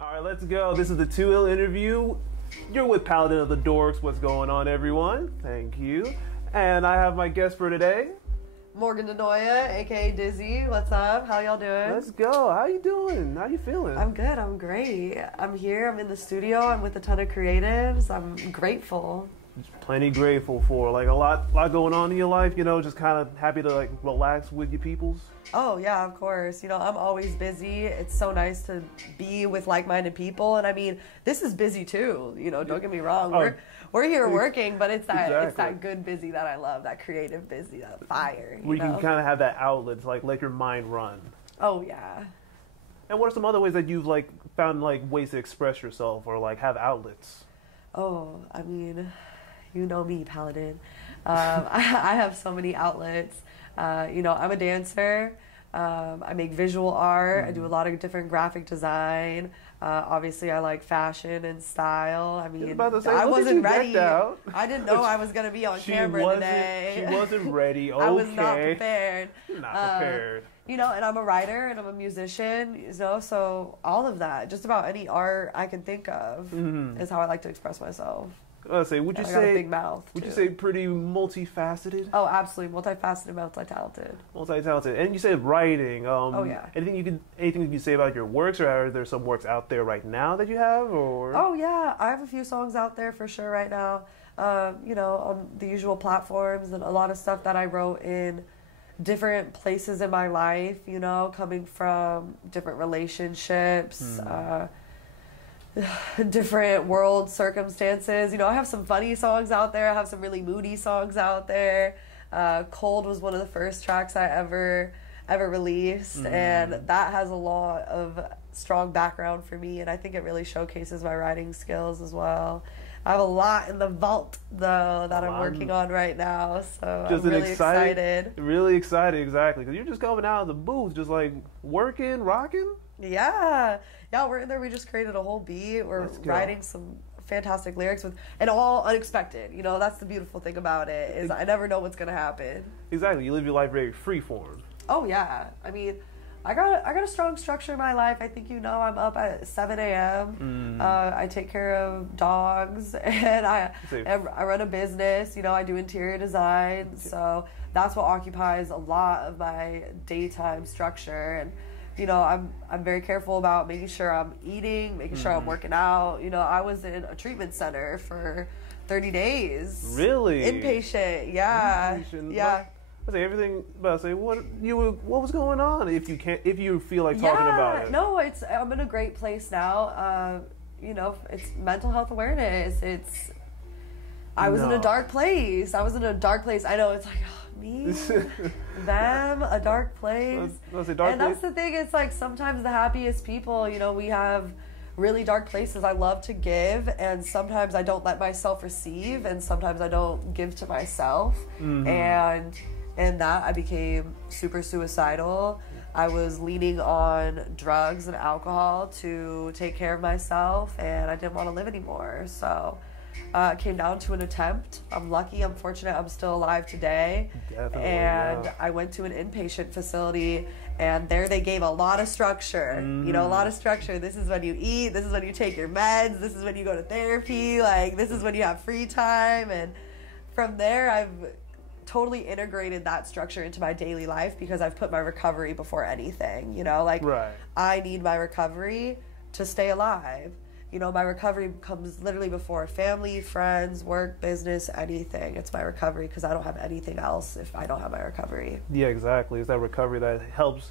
All right, let's go. This is the 2 Ill interview. You're with Paladin of the Dorks. What's going on, everyone? Thank you. And I have my guest for today. Morgan Denoya, aka Dizzy. What's up? How y'all doing? Let's go. How you doing? How you feeling? I'm good. I'm great. I'm here. I'm in the studio. I'm with a ton of creatives. I'm grateful. Plenty grateful for like a lot going on in your life. You know, just kind of happy to like relax with your peoples. Oh yeah, of course. You know, I'm always busy. It's so nice to be with like-minded people, and I mean, this is busy too. You know, don't get me wrong. We're here working, but it's that good busy that I love, that creative busy, that fire. Where you can kind of have that outlet to like let your mind run. Oh yeah. And what are some other ways that you've like found like ways to express yourself or like have outlets? Oh, I mean, you know me, Paladin. I have so many outlets. You know, I'm a dancer. I make visual art. I do a lot of different graphic design. Obviously, I like fashion and style. I mean, I wasn't ready. I didn't know I was going to be on camera today. She wasn't ready. Okay. I was not prepared. Not prepared. You know, and I'm a writer and I'm a musician, you know, so all of that, just about any art I can think of is how I like to express myself. Let's say, would you say a big mouth? Would you say pretty multifaceted? Oh, absolutely, multifaceted, multi-talented. Multi-talented, and you said writing. Oh yeah. Anything you can say about your works, or are there some works out there right now that you have, or? Oh yeah, I have a few songs out there for sure right now. You know, on the usual platforms, and a lot of stuff that I wrote in different places in my life. You know, coming from different relationships. Different world circumstances. You know, I have some funny songs out there. I have some really moody songs out there. Cold was one of the first tracks I ever released, and that has a lot of strong background for me, and I think it really showcases my writing skills as well. I have a lot in the vault though that I'm working on right now, so I'm really excited. Really excited, exactly, because you're just coming out of the booth, just like working, rocking. Yeah, we're in there. We just created a whole beat. We're writing some fantastic lyrics and all unexpected. You know, that's the beautiful thing about it, is I never know what's gonna happen. Exactly, you live your life very freeform. Oh yeah, I mean, I got a strong structure in my life. I think you know I'm up at 7 a.m. I take care of dogs, and I run a business. You know, I do interior design, so that's what occupies a lot of my daytime structure. And you know, I'm very careful about making sure I'm eating, making sure I'm working out. You know, I was in a treatment center for 30 days. Really? Inpatient, yeah. Inpatient. Yeah. I say everything, but I say what was going on? If you feel like talking about it. No, I'm in a great place now. You know, it's mental health awareness. I was in a dark place. I know, it's like, me, them, a dark place. That's the thing. It's like sometimes the happiest people, you know, we have really dark places. I love to give, and sometimes I don't let myself receive, and sometimes I don't give to myself. And in that, I became super suicidal. I was leaning on drugs and alcohol to take care of myself, and I didn't want to live anymore. So it came down to an attempt. I'm lucky, I'm fortunate, I'm still alive today. Definitely, and I went to an inpatient facility, and there they gave a lot of structure. You know, a lot of structure. This is when you eat, this is when you take your meds, this is when you go to therapy, like this is when you have free time. And from there, I've totally integrated that structure into my daily life, because I've put my recovery before anything. You know, like I need my recovery to stay alive. You know, my recovery comes literally before family, friends, work, business, anything. It's my recovery, because I don't have anything else if I don't have my recovery. Yeah, exactly. It's that recovery that help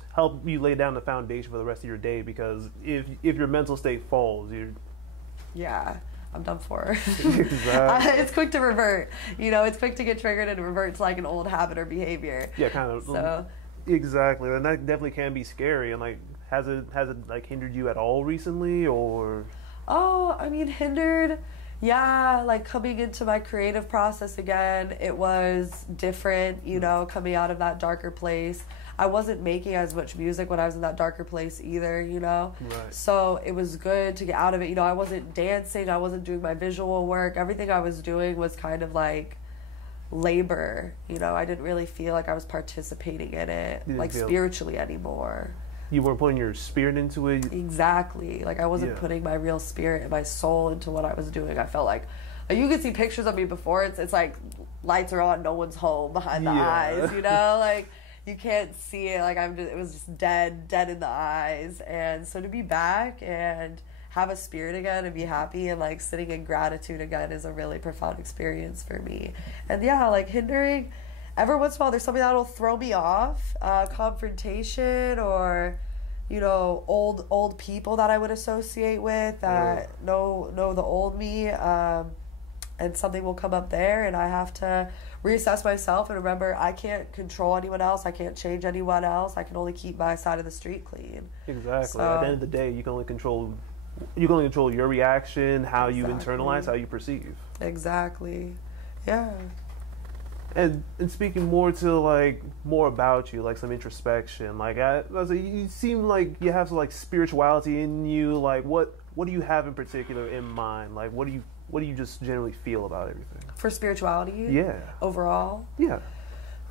you lay down the foundation for the rest of your day, because if your mental state falls, I'm done for. Exactly. It's quick to revert. You know, it's quick to get triggered and revert to like an old habit or behavior. Yeah, kind of. So exactly, and that definitely can be scary. And like, has it like hindered you at all recently, or? Oh, I mean, hindered. Yeah, like coming into my creative process again, it was different, you know, coming out of that darker place. I wasn't making as much music when I was in that darker place either, you know? Right. So it was good to get out of it. You know, I wasn't dancing, I wasn't doing my visual work. Everything I was doing was kind of like labor, you know? I didn't really feel like I was participating in it, like spiritually anymore. you weren't putting your spirit into it. Exactly. Like I wasn't putting my real spirit and my soul into what I was doing. I felt like you could see pictures of me before. It's like lights are on, no one's home behind the eyes, you know, like you can't see it. Like it was just dead in the eyes. And so to be back and have a spirit again and be happy and like sitting in gratitude again is a really profound experience for me. And yeah, like hindering, every once in a while there's something that'll throw me off, confrontation or, you know, old people that I would associate with that know the old me, and something will come up there and I have to reassess myself and remember I can't control anyone else. I can't change anyone else. I can only keep my side of the street clean. Exactly. So, at the end of the day, you can only control your reaction, how you internalize, how you perceive. Exactly. Yeah. And speaking more to like more about you, like some introspection, like you seem like you have some like spirituality in you. Like what do you have in particular in mind? Like what do you just generally feel about everything? For spirituality? Yeah. Overall? Yeah.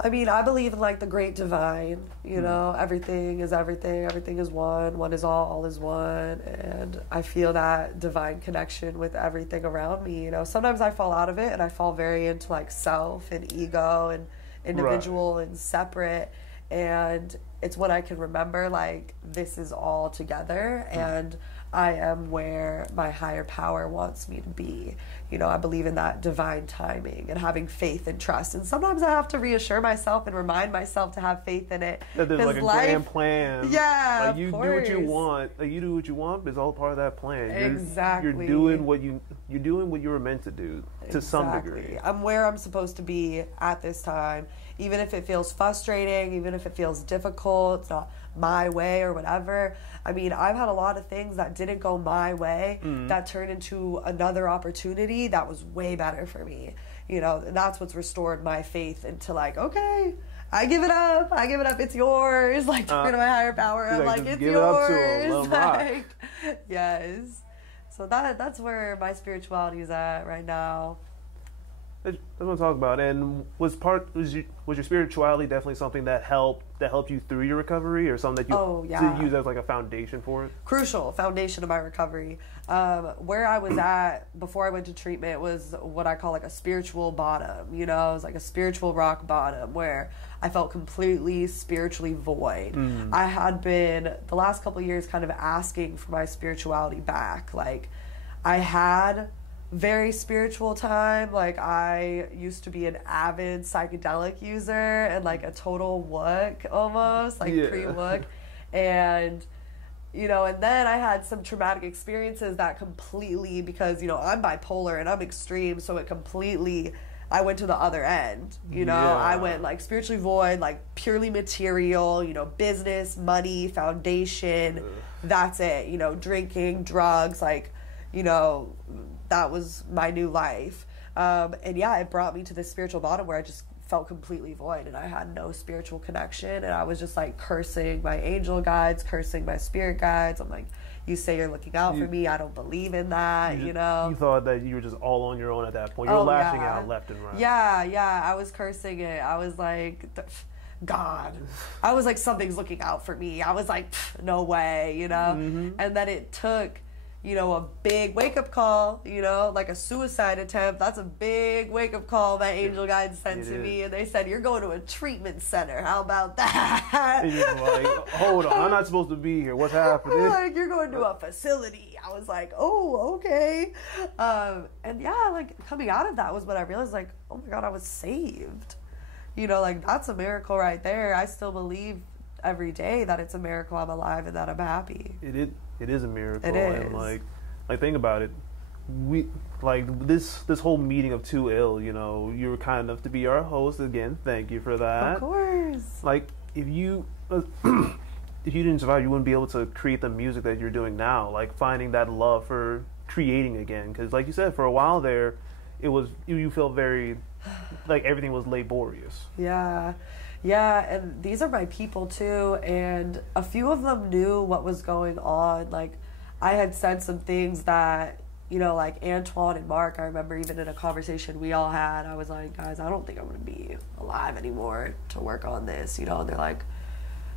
I mean, I believe in like the great divine, you know, everything is everything is one is all is one, and I feel that divine connection with everything around me, you know. Sometimes I fall out of it and I fall very into like self and ego and individual and separate, and it's when I can remember like this is all together and I am where my higher power wants me to be. You know, I believe in that divine timing and having faith and trust. And sometimes I have to reassure myself and remind myself to have faith in it. That there's like a grand plan. Yeah, like you do what you want. Like you do what you want, but it's all part of that plan. Exactly. You're doing what you were meant to do to some degree. I'm where I'm supposed to be at this time, even if it feels frustrating, even if it feels difficult, it's not my way or whatever. I mean, I've had a lot of things that didn't go my way that turned into another opportunity that was way better for me. You know, and that's what's restored my faith into like, okay, I give it up, it's yours. Like talking to my higher power, I'm like it's yours. Like, yes. So that's where my spirituality is at right now. That's what I'm talking about. And was your spirituality definitely something that helped you through your recovery, or something that you use as like a foundation for it? Crucial foundation of my recovery. Where I was at before I went to treatment was what I call like a spiritual bottom. You know, it was like a spiritual rock bottom where I felt completely spiritually void. I had been the last couple of years kind of asking for my spirituality back. Like I had very spiritual time. Like I used to be an avid psychedelic user and like a total wook almost, like pre-wook. And you know, and then I had some traumatic experiences that completely, because you know I'm bipolar and I'm extreme, so it completely, I went to the other end, you know. I went like spiritually void, like purely material, you know, business, money, foundation, that's it, you know, drinking, drugs, like, you know, that was my new life. And yeah, it brought me to this spiritual bottom where I just felt completely void and I had no spiritual connection, and I was just like cursing my angel guides, cursing my spirit guides. I'm like, you say you're looking out for me, I don't believe in that, you know. You thought that you were just all on your own at that point. You were lashing out left and right. Yeah, I was cursing it. I was like, God. I was like, something's looking out for me. I was like, no way, you know. And then it took, you know, a big wake-up call, you know, like a suicide attempt. That's a big wake-up call my angel guides sent to me, and they said, you're going to a treatment center. How about that? And you're like, hold on, I'm not supposed to be here. What's happening? Like, you're going to a facility. I was like, oh, okay. And yeah, like, coming out of that was when I realized, like, oh my God, I was saved. You know, like, that's a miracle right there. I still believe every day that it's a miracle I'm alive and that I'm happy. It is a miracle. It is. And like think about it. We like this whole meeting of Too Ill, you know, you were kind enough to be our host again. Thank you for that. Of course. Like if you didn't survive, you wouldn't be able to create the music that you're doing now. Like finding that love for creating again, because like you said, for a while there, it was you felt very like everything was laborious. Yeah, and these are my people too, and a few of them knew what was going on. Like, I had said some things that, you know, like Antoine and Mark, I remember even in a conversation we all had, I was like, guys, I don't think I'm going to be alive anymore to work on this, you know, and they're like,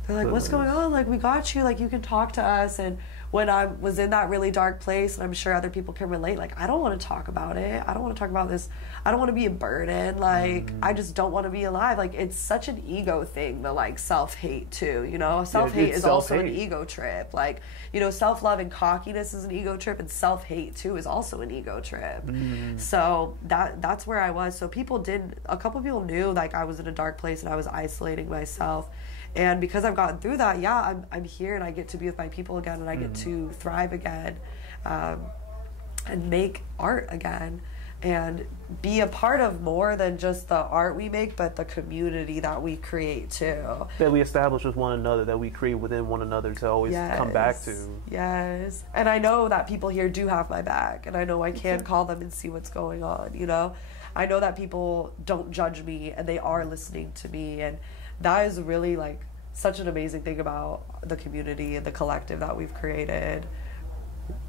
They're like, what's going on? Like, we got you. Like, you can talk to us. And when I was in that really dark place, and I'm sure other people can relate, like, I don't want to talk about it. I don't want to talk about this. I don't want to be a burden. Like, I just don't want to be alive. Like, it's such an ego thing, the, like, self-hate, too, you know? Self-hate is also an ego trip. Like, you know, self-love and cockiness is an ego trip, and self-hate, too, is also an ego trip. So that's where I was. So a couple people knew, like, I was in a dark place and I was isolating myself. And because I've gotten through that, yeah, I'm here and I get to be with my people again, and I get to thrive again, and make art again, and be a part of more than just the art we make, but the community that we create too. That we establish with one another, that we create within one another to always come back to. Yes. And I know that people here do have my back, and I know I can call them and see what's going on, you know? I know that people don't judge me, and they are listening to me, and that is really like such an amazing thing about the community and the collective that we've created.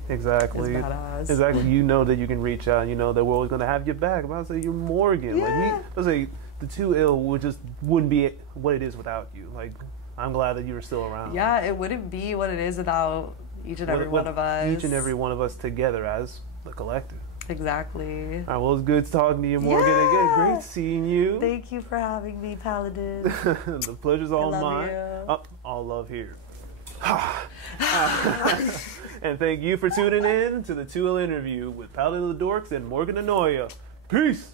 Exactly. Exactly. You know that you can reach out. You know that we're always going to have your back. I'm about to say you're Morgan. Yeah. Let's say the 2 Ill wouldn't be what it is without you. Like, I'm glad that you were still around. Yeah, it wouldn't be what it is without each and every one of us. Each and every one of us together as the collective. Exactly. All right, well, it's good talking to you, Morgan. Yeah. Again, great seeing you. Thank you for having me, Paladin. The pleasure's all mine. You. All love here. And thank you for tuning in to the 2 Ill interview with Paladin of the Dorks and Morgan Denoya. Peace.